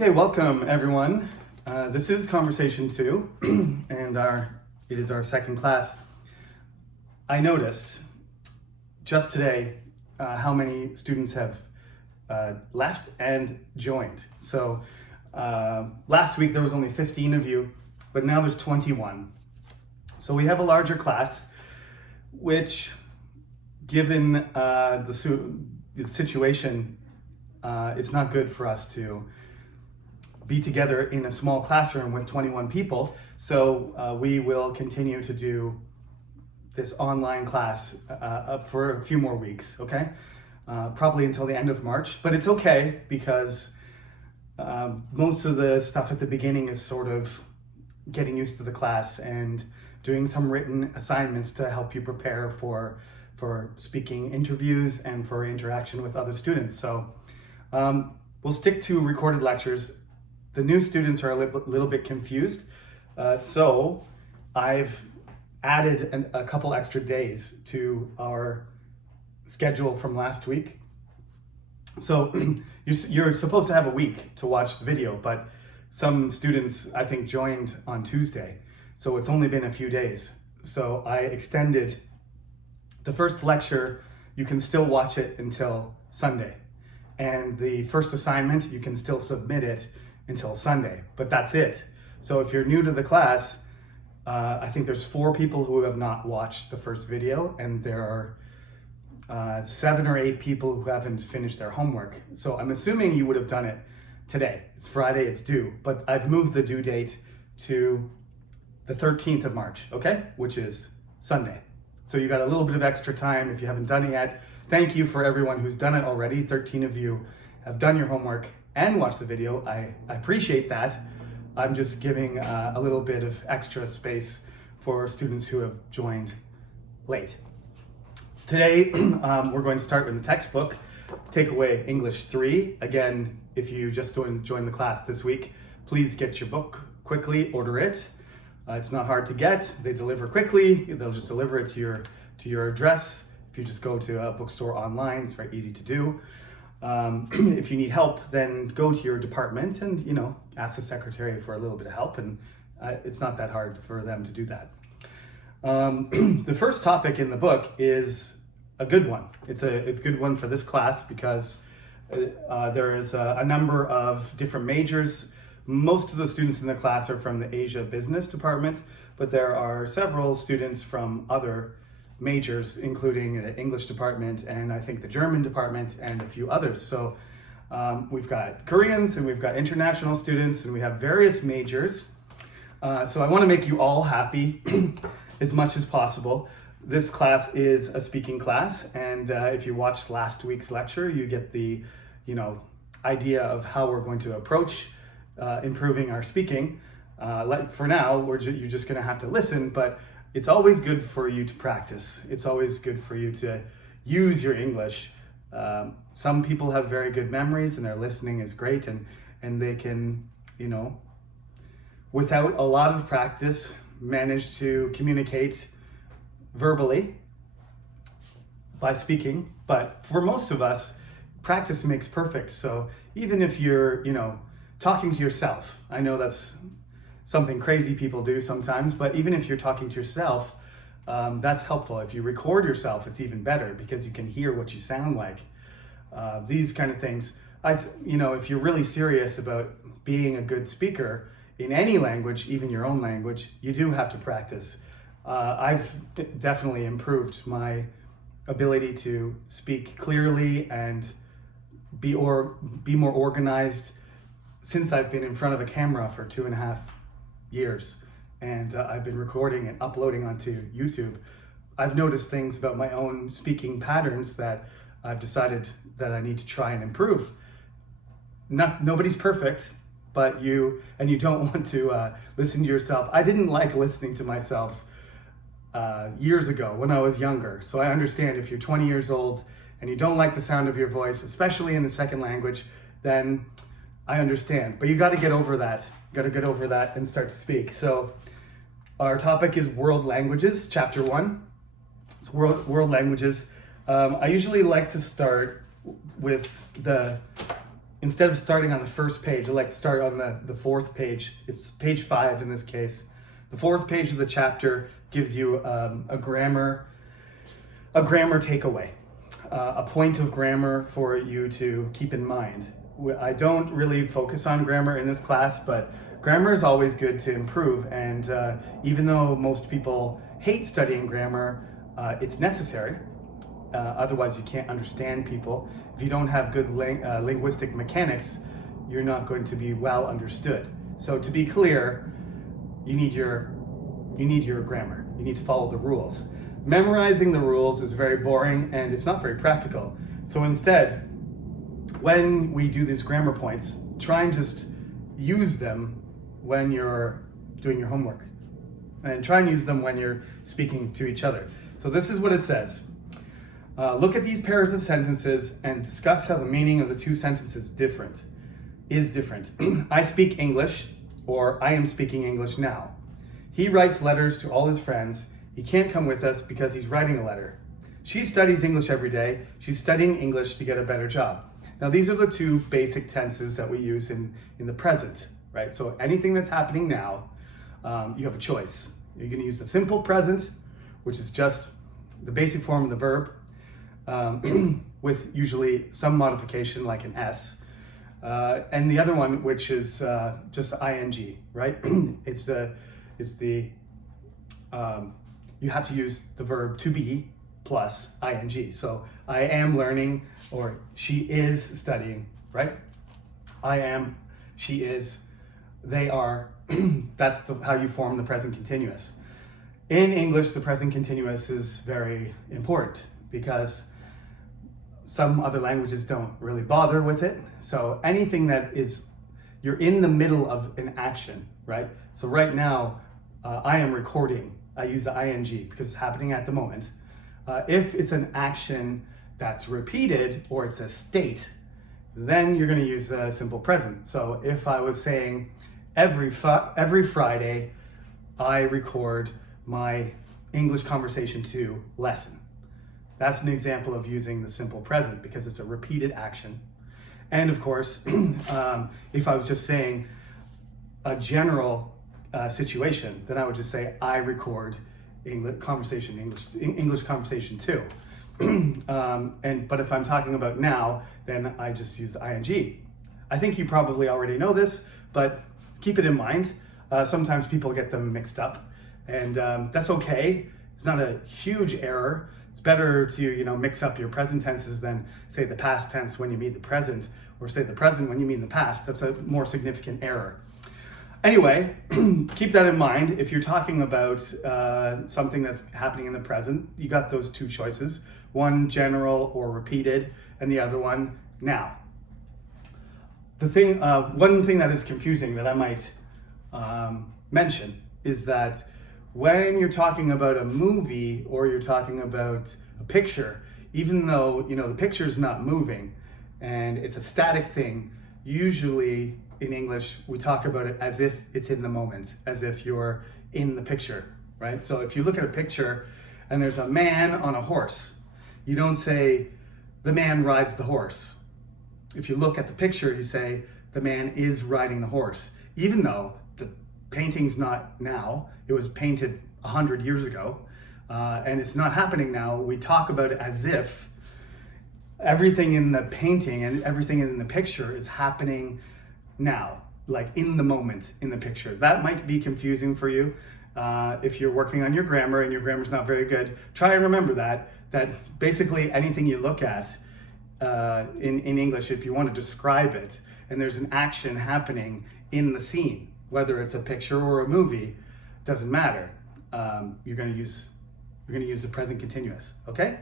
Okay, welcome everyone. This is Conversation 2, and it is our second class. I noticed just today how many students have left and joined. So last week there was only 15 of you, but now there's 21. So we have a larger class, which given the situation, it's not good for us to be together in a small classroom with 21 people. So we will continue to do this online class for a few more weeks, okay? Probably until the end of March, but it's okay because most of the stuff at the beginning is sort of getting used to the class and doing some written assignments to help you prepare for speaking interviews and for interaction with other students. So we'll stick to recorded lectures. The new students are a little bit confused, so I've added a couple extra days to our schedule from last week. So you're supposed to have a week to watch the video, but some students, I think, joined on Tuesday, so it's only been a few days. So I extended the first lecture. You can still watch it until Sunday, and the first assignment, you can still submit it until Sunday, but that's it. So if you're new to the class, I think there's 4 people who have not watched the first video, and there are 7 or 8 people who haven't finished their homework. So I'm assuming you would have done it today. It's Friday, it's due, but I've moved the due date to the 13th of March, okay? Which is Sunday. So you got a little bit of extra time if you haven't done it yet. Thank you for everyone who's done it already. 13 of you have done your homework and watch the video. I appreciate that. I'm just giving a little bit of extra space for students who have joined late. Today, we're going to start with the textbook, Takeaway English 3. Again, if you just joined the class this week, please get your book quickly, order it. It's not hard to get. They deliver quickly. They'll just deliver it to your address. If you just go to a bookstore online, it's very easy to do. If you need help, then go to your department and, ask the secretary for a little bit of help, and it's not that hard for them to do that. The first topic in the book is a good one. It's a good one for this class because there is a number of different majors. Most of the students in the class are from the Asia Business Department, but there are several students from other majors, including the English department and I think the German department and a few others. So we've got Koreans and we've got international students and we have various majors. So I want to make you all happy as much as possible. This class is a speaking class, and if you watched last week's lecture, you get the idea of how we're going to approach improving our speaking. For now, you're just going to have to listen, but it's always good for you to practice. It's always good for you to use your English. Some people have very good memories and their listening is great, and they can, without a lot of practice, manage to communicate verbally by speaking. But for most of us, practice makes perfect. So even if you're, talking to yourself, I know that's something crazy people do sometimes, but even if you're talking to yourself, that's helpful. If you record yourself, it's even better because you can hear what you sound like. These kind of things. If you're really serious about being a good speaker in any language, even your own language, you do have to practice. I've definitely improved my ability to speak clearly and be more organized since I've been in front of a camera for 2.5 years, and I've been recording and uploading onto YouTube. I've noticed things about my own speaking patterns that I've decided that I need to try and improve. Nobody's perfect, but you don't want to listen to yourself. I didn't like listening to myself years ago when I was younger, so I understand if you're 20 years old and you don't like the sound of your voice, especially in the second language, then I understand, but you got to get over that. You got to get over that and start to speak. So our topic is world languages, chapter 1. It's world languages. I usually like to start with the instead of starting on the first page, I like to start on the fourth page. It's page 5 in this case. The fourth page of the chapter gives you a grammar takeaway, a point of grammar for you to keep in mind. I don't really focus on grammar in this class, but grammar is always good to improve. And even though most people hate studying grammar, it's necessary. Otherwise, you can't understand people. If you don't have good linguistic mechanics, you're not going to be well understood. So to be clear, you need your grammar. You need to follow the rules. Memorizing the rules is very boring and it's not very practical. So instead, when we do these grammar points, try and just use them when you're doing your homework. And try and use them when you're speaking to each other. So this is what it says. Look at these pairs of sentences and discuss how the meaning of the two sentences is different. I speak English, or I am speaking English now. He writes letters to all his friends. He can't come with us because he's writing a letter. She studies English every day. She's studying English to get a better job. Now these are the two basic tenses that we use in the present, right? So anything that's happening now, you have a choice. You're going to use the simple present, which is just the basic form of the verb, with usually some modification like an S. And the other one, which is just ing, right? You have to use the verb to be plus ing. So I am learning, or she is studying, right? I am, she is, they are. That's how you form the present continuous. In English, the present continuous is very important because some other languages don't really bother with it. So anything that is, you're in the middle of an action, right? So right now, I am recording. I use the ing because it's happening at the moment. If it's an action that's repeated or it's a state, then you're going to use the simple present. So if I was saying every Friday, I record my English Conversation 2 lesson. That's an example of using the simple present because it's a repeated action. And of course, if I was just saying a general situation, then I would just say I record English Conversation 2. But if I'm talking about now, then I just use the ing. I think you probably already know this, but keep it in mind. Sometimes people get them mixed up, and that's okay. It's not a huge error. It's better to mix up your present tenses than say the past tense when you mean the present, or say the present when you mean the past. That's a more significant error. Anyway, keep that in mind. If you're talking about something that's happening in the present, you got those two choices. One general or repeated, and the other one now. One thing that is confusing that I might mention is that when you're talking about a movie or you're talking about a picture, even though the picture is not moving and it's a static thing, usually in English we talk about it as if it's in the moment, as if you're in the picture, right? So if you look at a picture and there's a man on a horse, you don't say the man rides the horse. If you look at the picture, you say the man is riding the horse, even though the painting's not now. It was painted 100 years ago, and it's not happening now. We talk about it as if everything in the painting and everything in the picture is happening now, like in the moment in the picture. That might be confusing for you. If you're working on your grammar and your grammar's not very good, try and remember that basically anything you look at in English, if you want to describe it, and there's an action happening in the scene, whether it's a picture or a movie, doesn't matter. You're going to use the present continuous. Okay.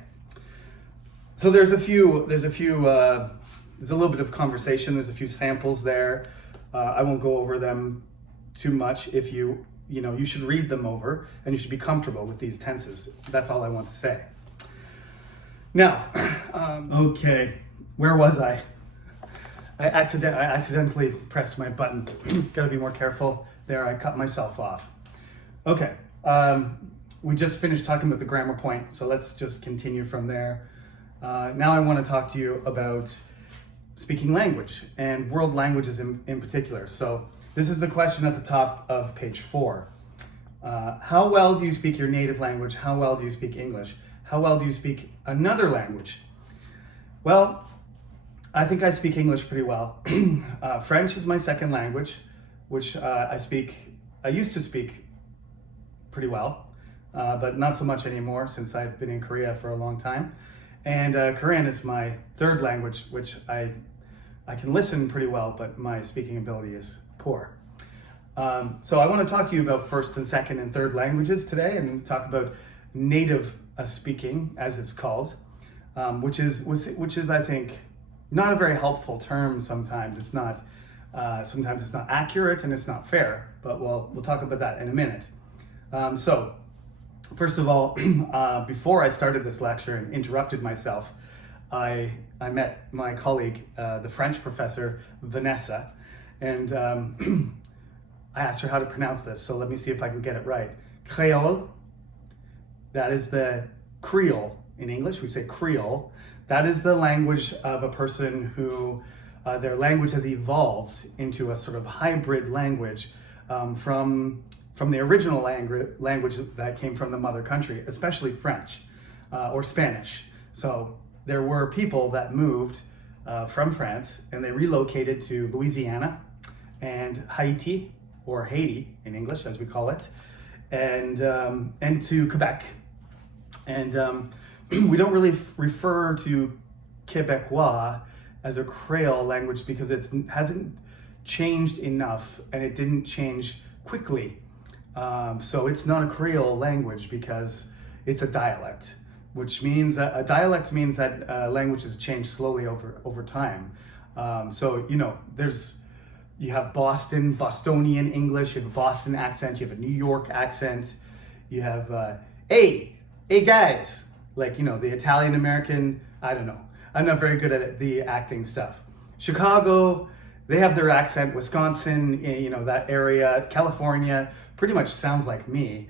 So there's a little bit of conversation. There's a few samples there. I won't go over them too much. If you should read them over and you should be comfortable with these tenses. That's all I want to say. Now, okay, where was I? I accidentally pressed my button. Gotta be more careful. There, I cut myself off. Okay, we just finished talking about the grammar point, so let's just continue from there. Now I want to talk to you about speaking language and world languages in particular. So this is the question at the top of page 4. How well do you speak your native language? How well do you speak English? How well do you speak another language? Well, I think I speak English pretty well. French is my second language, which I used to speak pretty well, but not so much anymore since I've been in Korea for a long time. And Korean is my third language, which I can listen pretty well, but my speaking ability is poor. So I want to talk to you about first and second and third languages today, and talk about native speaking, as it's called, which is I think not a very helpful term. Sometimes it's not accurate and it's not fair. But we'll talk about that in a minute. So first of all, before I started this lecture and interrupted myself, I met my colleague, the French professor Vanessa, and I asked her how to pronounce this, so let me see if I can get it right. Creole, that is the Creole. In English, we say Creole. That is the language of a person who, their language has evolved into a sort of hybrid language from the original language that came from the mother country, especially French or Spanish. So there were people that moved from France and they relocated to Louisiana and Haiti, or Haiti in English, as we call it, and to Quebec. And we don't really refer to Quebecois as a Creole language because it hasn't changed enough and it didn't change quickly. So it's not a Creole language because it's a dialect, which means that a dialect means that languages change slowly over time. So, you have Bostonian English, you have a Boston accent, you have a New York accent, you have, hey guys, like, the Italian American, I don't know. I'm not very good at the acting stuff. Chicago, they have their accent. Wisconsin, that area. California, pretty much sounds like me.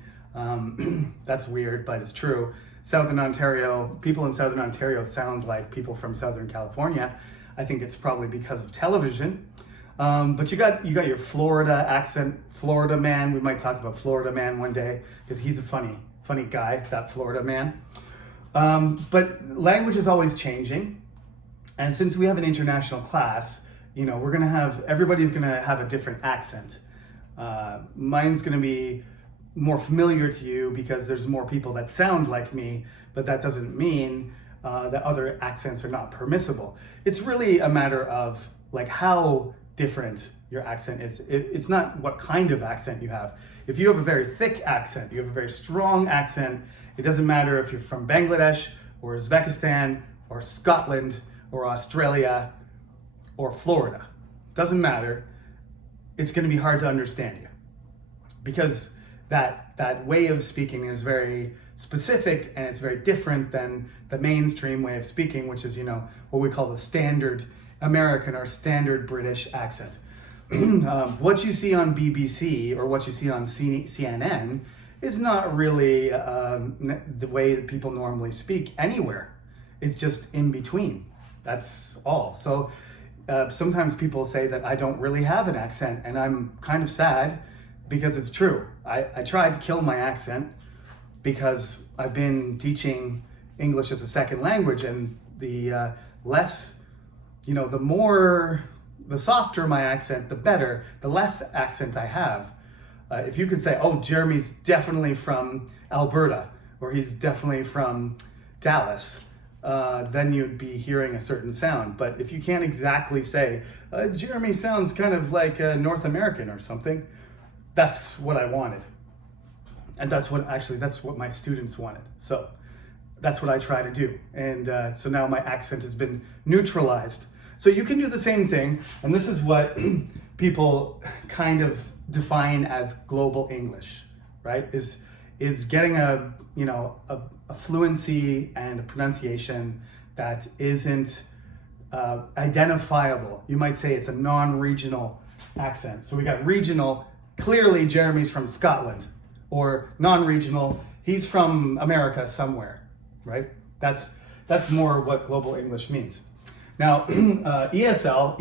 That's weird, but it's true. Southern Ontario, people in Southern Ontario sound like people from Southern California. I think it's probably because of television. But you got your Florida accent, Florida man. We might talk about Florida man one day because he's a funny guy, that Florida man. But language is always changing. And since we have an international class, everybody's gonna have a different accent. Mine's gonna be more familiar to you because there's more people that sound like me, but that doesn't mean that other accents are not permissible. It's really a matter of like how different your accent is. It's not what kind of accent you have. If you have a very thick accent, you have a very strong accent, it doesn't matter if you're from Bangladesh or Uzbekistan or Scotland or Australia or Florida. Doesn't matter. It's going to be hard to understand you because that way of speaking is very specific and it's very different than the mainstream way of speaking, which is, what we call the standard American or standard British accent. What you see on BBC or what you see on CNN is not really the way that people normally speak anywhere. It's just in between. That's all. So sometimes people say that I don't really have an accent, and I'm kind of sad because it's true. I tried to kill my accent because I've been teaching English as a second language, and the the softer my accent, the better, the less accent I have. If you could say, oh, Jeremy's definitely from Alberta, or he's definitely from Dallas, then you'd be hearing a certain sound. But if you can't exactly say, Jeremy sounds kind of like North American or something, that's what I wanted. And that's what my students wanted. So that's what I try to do. And so now my accent has been neutralized. So you can do the same thing, and this is what people kind of define as global English, right? Is getting a fluency and a pronunciation that isn't identifiable. You might say it's a non-regional accent. So we got regional, clearly Jeremy's from Scotland, or non-regional, he's from America somewhere, right? That's more what global English means. Now, ESL,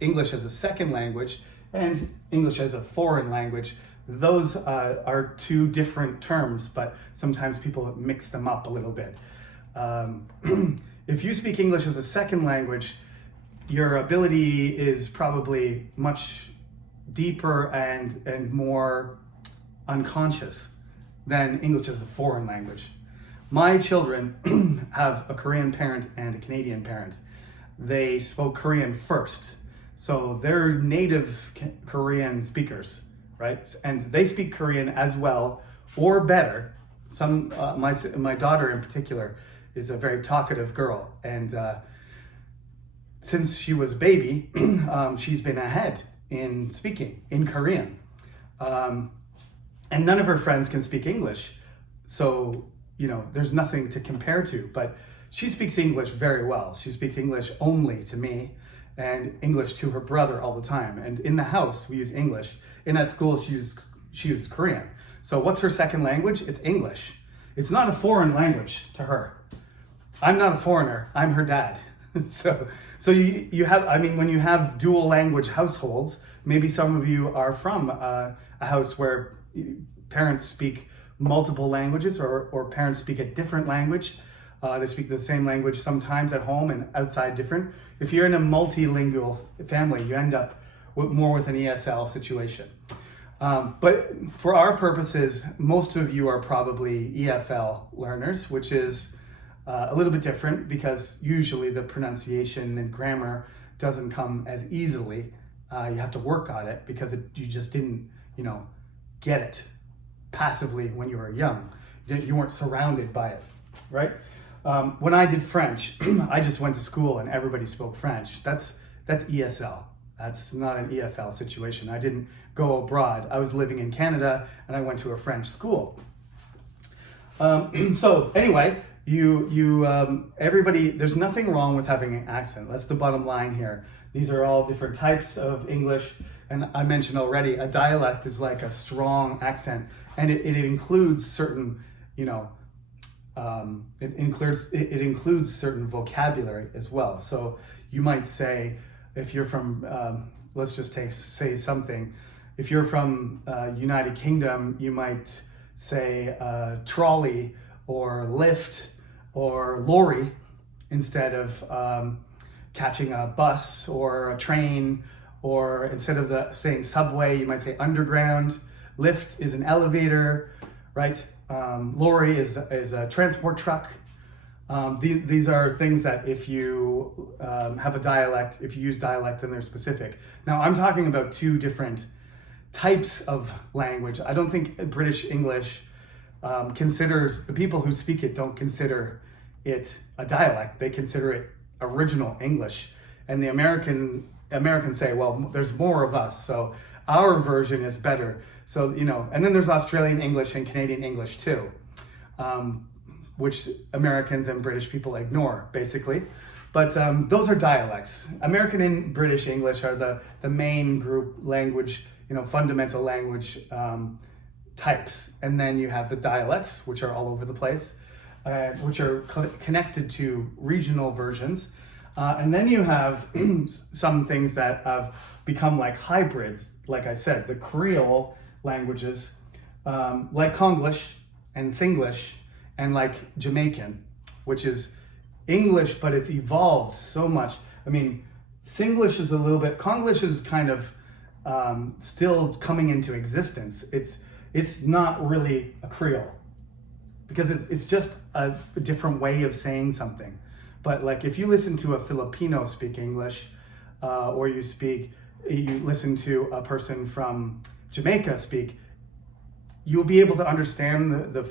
English as a second language, and English as a foreign language, those are two different terms, but sometimes people mix them up a little bit. If you speak English as a second language, your ability is probably much deeper and more unconscious than English as a foreign language. My children have a Korean parent and a Canadian parent. They spoke Korean first, so they're native Korean speakers, right? And they speak Korean as well or better. My daughter in particular is a very talkative girl, and since she was a baby, she's been ahead in speaking in Korean. And none of her friends can speak English, so there's nothing to compare to, but she speaks English very well. She speaks English only to me and English to her brother all the time. And in the house, we use English. And at school, she uses Korean. So what's her second language? It's English. It's not a foreign language to her. I'm not a foreigner. I'm her dad. So you have, when you have dual language households, maybe some of you are from a house where parents speak multiple languages, or parents speak a different language. They speak the same language sometimes at home and outside different. If you're in a multilingual family, you end up more with an ESL situation. But for our purposes, most of you are probably EFL learners, which is a little bit different because usually the pronunciation and grammar doesn't come as easily. You have to work on it because you just didn't, get it passively when you were young. You weren't surrounded by it, right? When I did French, I just went to school and everybody spoke French. That's ESL. That's not an EFL situation. I didn't go abroad. I was living in Canada and I went to a French school. So anyway, everybody, there's nothing wrong with having an accent. That's the bottom line here. These are all different types of English. And I mentioned already, a dialect is like a strong accent, and it includes certain, it includes certain vocabulary as well. So you might say, if you're from, let's just say something. If you're from United Kingdom, you might say trolley or lift or lorry instead of catching a bus or a train. Or instead of saying subway, you might say underground. Lift is an elevator, right? Lorry is a transport truck. These are things that if you have a dialect, if you use dialect, then they're specific. Now, I'm talking about two different types of language. I don't think British English considers, the people who speak it don't consider it a dialect. They consider it original English. And the Americans say, well, there's more of us, so our version is better. So, and then there's Australian English and Canadian English too, which Americans and British people ignore, basically. But those are dialects. American and British English are the main group language, fundamental language types. And then you have the dialects, which are all over the place, which are connected to regional versions. And then you have some things that have become like hybrids, like I said, the Creole languages, like Konglish and Singlish, and like Jamaican, which is English, but it's evolved so much. Singlish is a little bit, Konglish is kind of still coming into existence. It's not really a Creole because it's just a different way of saying something. But like if you listen to a Filipino speak English, or you listen to a person from Jamaica speak, you'll be able to understand the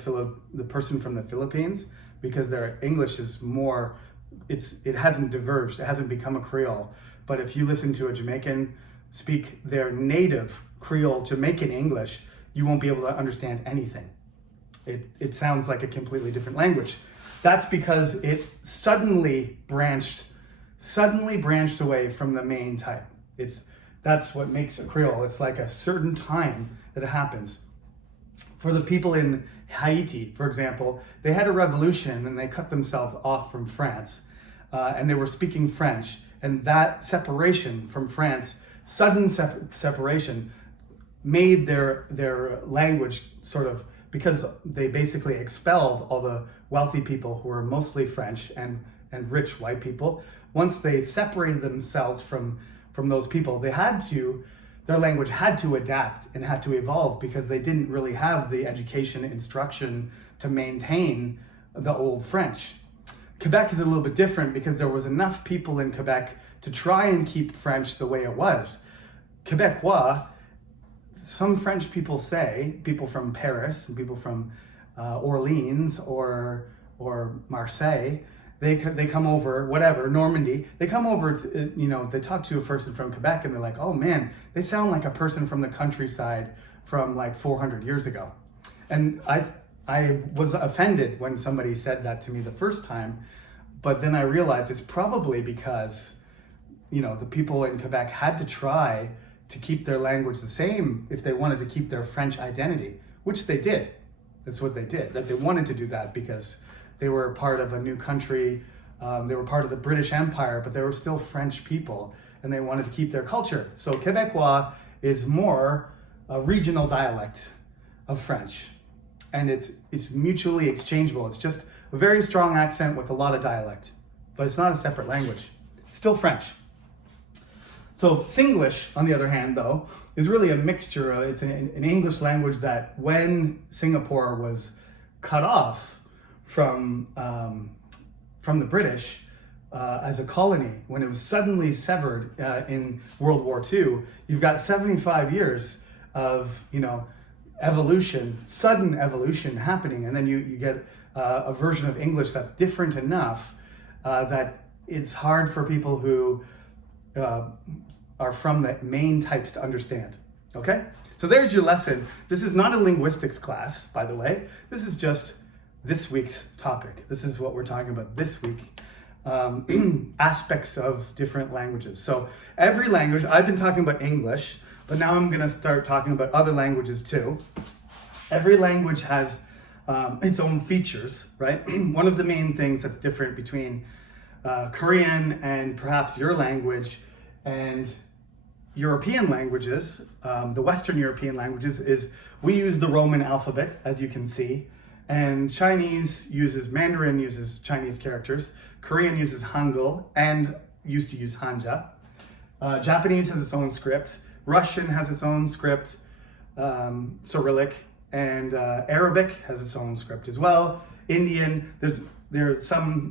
person from the Philippines because their English is more, it hasn't diverged, it hasn't become a Creole. But if you listen to a Jamaican speak their native Creole Jamaican English, you won't be able to understand anything. It sounds like a completely different language. That's because it suddenly branched away from the main type. That's what makes a Creole. It's like a certain time that it happens. For the people in Haiti, for example, they had a revolution and they cut themselves off from France. and they were speaking French. And that separation from France, sudden separation, made their language sort of, because they basically expelled all the wealthy people who were mostly French and rich white people. Once they separated themselves from those people, their language had to adapt and had to evolve, because they didn't really have the education instruction to maintain the old French. Quebec is a little bit different because there was enough people in Quebec to try and keep French the way it was. Quebecois, some French people say, people from Paris and people from Orleans or Marseille, they come over, whatever, Normandy, they come over, they talk to a person from Quebec and they're like, oh man, they sound like a person from the countryside from like 400 years ago. And I was offended when somebody said that to me the first time, but then I realized it's probably because, the people in Quebec had to try to keep their language the same if they wanted to keep their French identity, which they did. That's what they did, that they wanted to do that because they were part of a new country. They were part of the British Empire, but they were still French people and they wanted to keep their culture. So Quebecois is more a regional dialect of French, and it's mutually exchangeable. It's just a very strong accent with a lot of dialect, but it's not a separate language. It's still French. So Singlish, on the other hand, though, is really a mixture. It's an English language that when Singapore was cut off from the British as a colony, when it was suddenly severed in World War II, you've got 75 years of evolution, sudden evolution happening, and then you get a version of English that's different enough that it's hard for people who are from the main types to understand. Okay? So there's your lesson. This is not a linguistics class, by the way. This is just this week's topic. This is what we're talking about this week. Aspects of different languages. So every language, I've been talking about English, but now I'm going to start talking about other languages too. Every language has its own features, right? One of the main things that's different between Korean and perhaps your language and European languages, the Western European languages, is we use the Roman alphabet, as you can see, and Mandarin uses Chinese characters, Korean uses Hangul and used to use Hanja, Japanese has its own script, Russian has its own script, Cyrillic, and Arabic has its own script as well. Indian,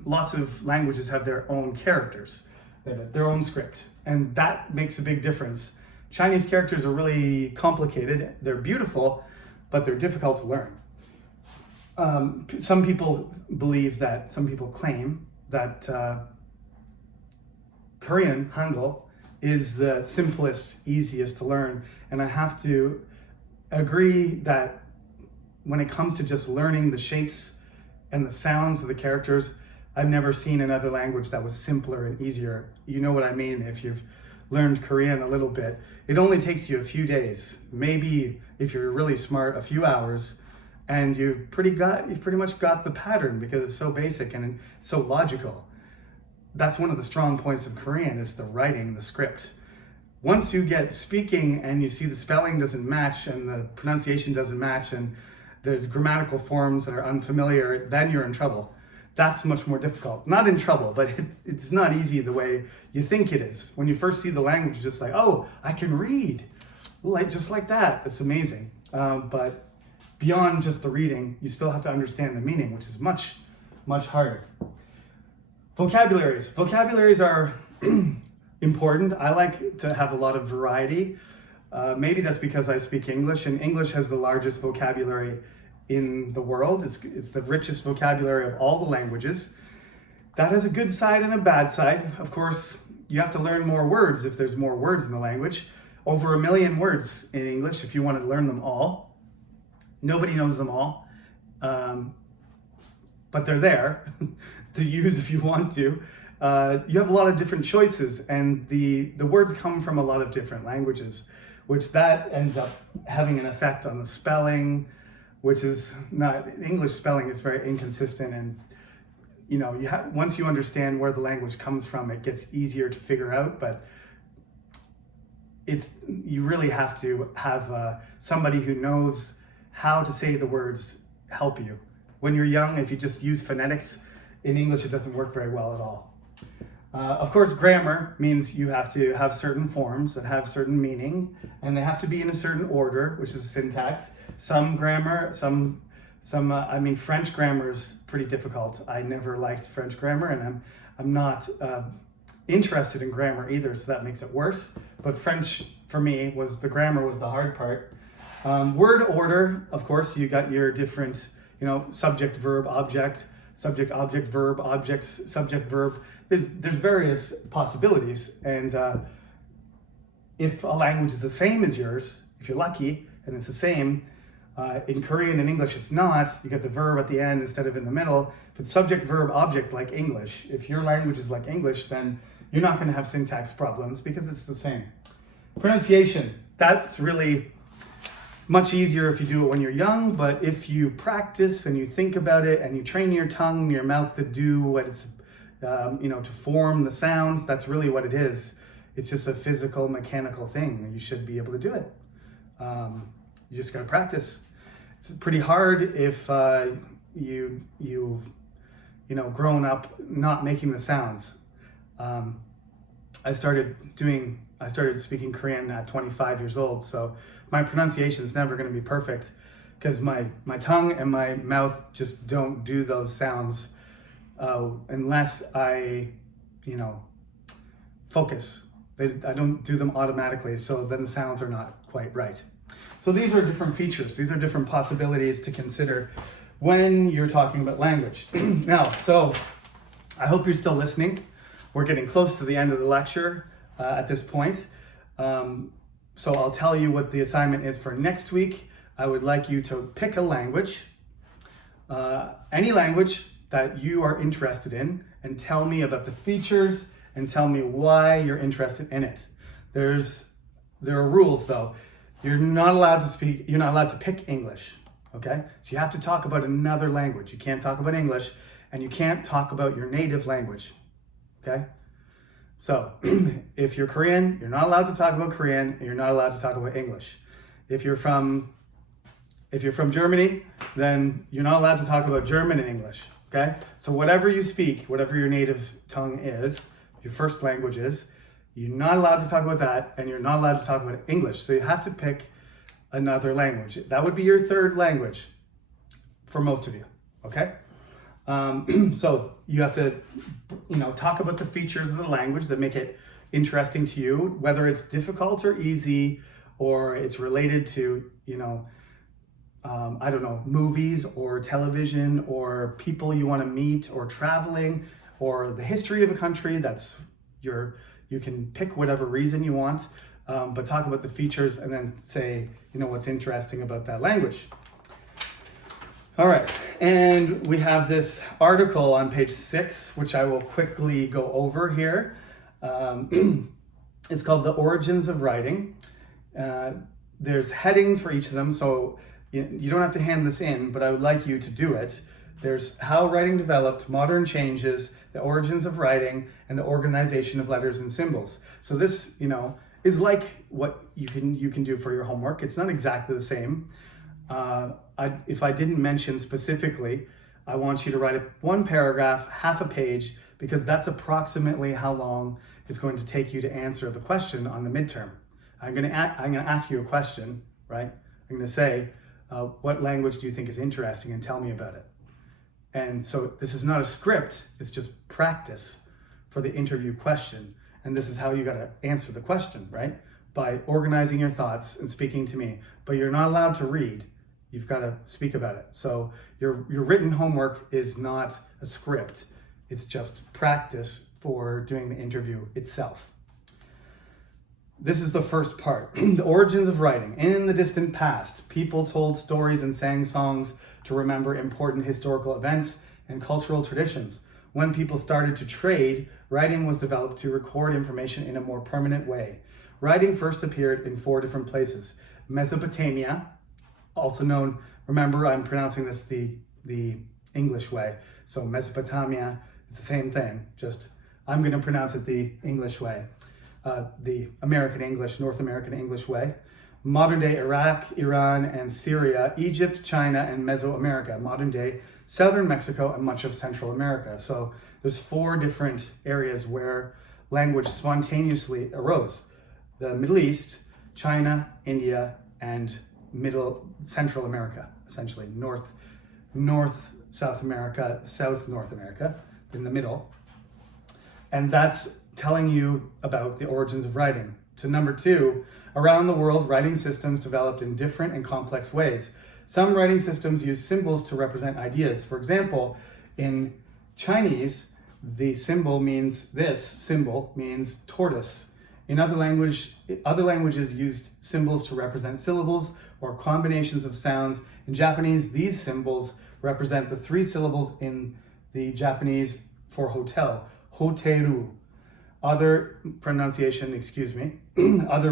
lots of languages have their own characters. They have their own script, and that makes a big difference. Chinese characters are really complicated. They're beautiful, but they're difficult to learn. Some people claim that Korean, Hangul, is the simplest, easiest to learn, and I have to agree that when it comes to just learning the shapes and the sounds of the characters, I've never seen another language that was simpler and easier. You know what I mean if you've learned Korean a little bit. It only takes you a few days, maybe if you're really smart, a few hours, and you've pretty much got the pattern because it's so basic and so logical. That's one of the strong points of Korean, is the writing, the script. Once you get speaking and you see the spelling doesn't match and the pronunciation doesn't match and there's grammatical forms that are unfamiliar, then you're in trouble. That's much more difficult. Not in trouble, but it's not easy the way you think it is. When you first see the language, you're just like, oh, I can read, just like that. It's amazing. But beyond just the reading, you still have to understand the meaning, which is much, much harder. Vocabularies. Vocabularies are important. I like to have a lot of variety. Maybe that's because I speak English, and English has the largest vocabulary in the world. It's the richest vocabulary of all the languages. That has a good side and a bad side. Of course, you have to learn more words if there's more words in the language. Over 1 million words in English if you want to learn them all. Nobody knows them all, but they're there to use if you want to. You have a lot of different choices, and the words come from a lot of different languages, which that ends up having an effect on the spelling, which is not, English spelling is very inconsistent, and once you understand where the language comes from, it gets easier to figure out, but you really have to have somebody who knows how to say the words help you. When you're young, if you just use phonetics in English, it doesn't work very well at all. Of course, grammar means you have to have certain forms that have certain meaning, and they have to be in a certain order, which is syntax. Some grammar, French grammar is pretty difficult. I never liked French grammar, and I'm not interested in grammar either, so that makes it worse. But French, for me, the grammar was the hard part. Word order, of course, you got your different, subject, verb, object, subject, object, verb, objects, subject, verb. There's various possibilities, and if a language is the same as yours, if you're lucky and it's the same, in Korean and English it's not. You get the verb at the end instead of in the middle. If it's subject, verb, object like English, if your language is like English, then you're not going to have syntax problems because it's the same. Pronunciation, that's really much easier if you do it when you're young, but if you practice and you think about it and you train your tongue and your mouth to do what it's, to form the sounds, that's really what it is. It's just a physical, mechanical thing, and you should be able to do it. You just got to practice. It's pretty hard if you've grown up not making the sounds. I started speaking Korean at 25 years old, so my pronunciation is never going to be perfect because my tongue and my mouth just don't do those sounds unless I, focus. I don't do them automatically, so then the sounds are not quite right. So these are different features. These are different possibilities to consider when you're talking about language. Now, so I hope you're still listening. We're getting close to the end of the lecture at this point. So I'll tell you what the assignment is for next week. I would like you to pick a language, any language that you are interested in, and tell me about the features and tell me why you're interested in it. There are rules though. You're not allowed to pick English, okay? So you have to talk about another language. You can't talk about English, and you can't talk about your native language, okay? So if you're Korean, you're not allowed to talk about Korean, and you're not allowed to talk about English. If you're from Germany, then you're not allowed to talk about German and English, okay? So whatever you speak, whatever your native tongue is, your first language is, you're not allowed to talk about that, and you're not allowed to talk about English. So you have to pick another language. That would be your third language for most of you, okay? So you have to, talk about the features of the language that make it interesting to you, whether it's difficult or easy, or it's related to, movies or television or people you want to meet or traveling or the history of a country. You can pick whatever reason you want, but talk about the features and then say, what's interesting about that language. All right, and we have this article on page 6, which I will quickly go over here. It's called The Origins of Writing. There's headings for each of them, so you don't have to hand this in, but I would like you to do it. There's How Writing Developed, Modern Changes, The Origins of Writing, and the Organization of Letters and Symbols. So this, is like what you can do for your homework. It's not exactly the same. If I didn't mention specifically, I want you to write one paragraph, half a page, because that's approximately how long it's going to take you to answer the question on the midterm. I'm gonna ask you a question, right? I'm gonna say, what language do you think is interesting, and tell me about it. And so this is not a script, it's just practice for the interview question. And this is how you gotta answer the question, right? By organizing your thoughts and speaking to me. But you're not allowed to read, you've gotta speak about it. So your written homework is not a script, it's just practice for doing the interview itself. This is the first part. The origins of writing. In the distant past, people told stories and sang songs to remember important historical events and cultural traditions. When people started to trade, writing was developed to record information in a more permanent way. Writing first appeared in 4 different places. Mesopotamia, also known, remember I'm pronouncing this the English way. So Mesopotamia, it's the same thing, just I'm going to pronounce it the English way, the American English, North American English way. Modern day Iraq, Iran, and Syria, Egypt, China, and Mesoamerica, modern day southern Mexico, and much of Central America. So there's 4 different areas where language spontaneously arose. The Middle East, China, India, and Central America, essentially. North South America, South North America, in the middle. And that's telling you about the origins of writing. To number 2, around the world, writing systems developed in different and complex ways. Some writing systems use symbols to represent ideas. For example, in Chinese, this symbol means tortoise. In other languages used symbols to represent syllables or combinations of sounds. In Japanese, these symbols represent the 3 syllables in the Japanese for hotel, hoteru. Other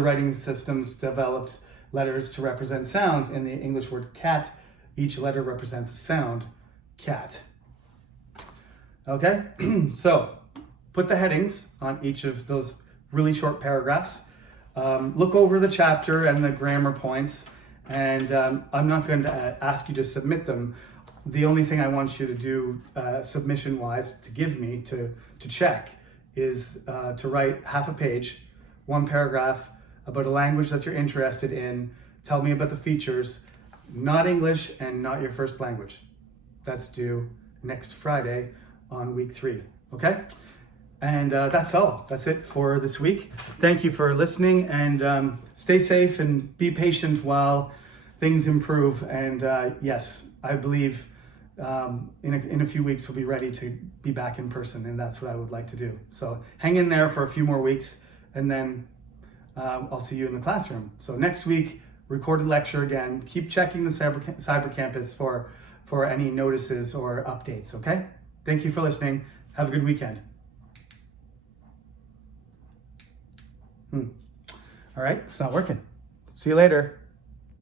writing systems developed letters to represent sounds. In the English word cat, each letter represents a sound, cat. Okay, so put the headings on each of those really short paragraphs. Look over the chapter and the grammar points, and I'm not going to ask you to submit them. The only thing I want you to do submission-wise to give me to check is to write half a page, 1 paragraph about a language that you're interested in. Tell me about the features, not English and not your first language. That's due next Friday on week 3, okay? And that's all. That's it for this week. Thank you for listening, and stay safe and be patient while things improve. And yes, I believe in a few weeks we'll be ready to be back in person, and that's what I would like to do. So hang in there for a few more weeks, and then I'll see you in the classroom. So next week, recorded lecture again. Keep checking the Cyber Campus for any notices or updates, okay? Thank you for listening. Have a good weekend. All right, it's not working. See you later.